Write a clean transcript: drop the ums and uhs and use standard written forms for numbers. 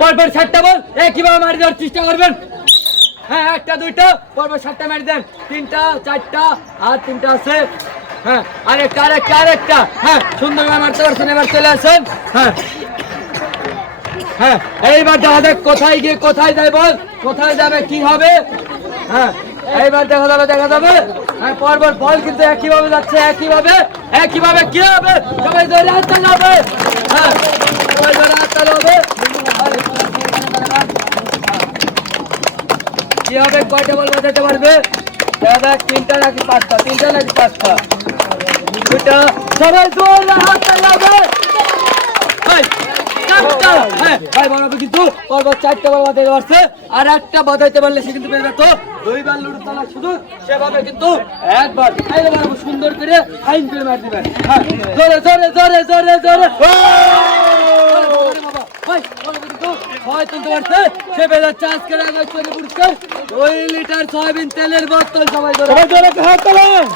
পরপর 7টা বল একইভাবে মারি দেওয়ার চেষ্টা করবেন। হ্যাঁ, 1টা 2টা পরপর 7টা মারি দেন। 3টা 4টা আর 3টা আছে। হ্যাঁ, আরেকটা। হ্যাঁ, সুন্দরভাবে মারতে পারছেন। এবার চলে আসেন। হ্যাঁ হ্যাঁ, এইবার দেখা যাক কোথায় গিয়ে কোথায় যায় বল, কোথায় যাবে কি হবে। হ্যাঁ, এইবার দেখা যাবে। হ্যাঁ, পরপর বল কিন্তু একইভাবে যাচ্ছে, একইভাবে কি হবে, সবাই ধরে হাত চালাবে। হ্যাঁ, সবাই ধরে হাত চালাবে। কি হবে, কয়টা বল বাজাতে পারবে দেখা যাক। 3টা নাকি 5টা, 3টা নাকি 5টা, 2টা, সবাই ধরে হাত চালাবে। কিন্তু পরপর 4টা বল বাজাতে পারছে, আর একটা বাজাইতে পারলে সে কিন্তু পেয়ে যেত 2বার লুডো চালা শুধু। সেভাবে কিন্তু একবার সুন্দর করে ফাইন করে মার দিবেন। হ্যাঁ, জোরে জোরে জোরে জোরে জোরে তুলতে পারছে। সে পেয়ে যাচ্ছে আজকের পুরস্কার 2 লিটার সয়াবিন তেলের বোতল। সবাই জোরে হাত তোলেন।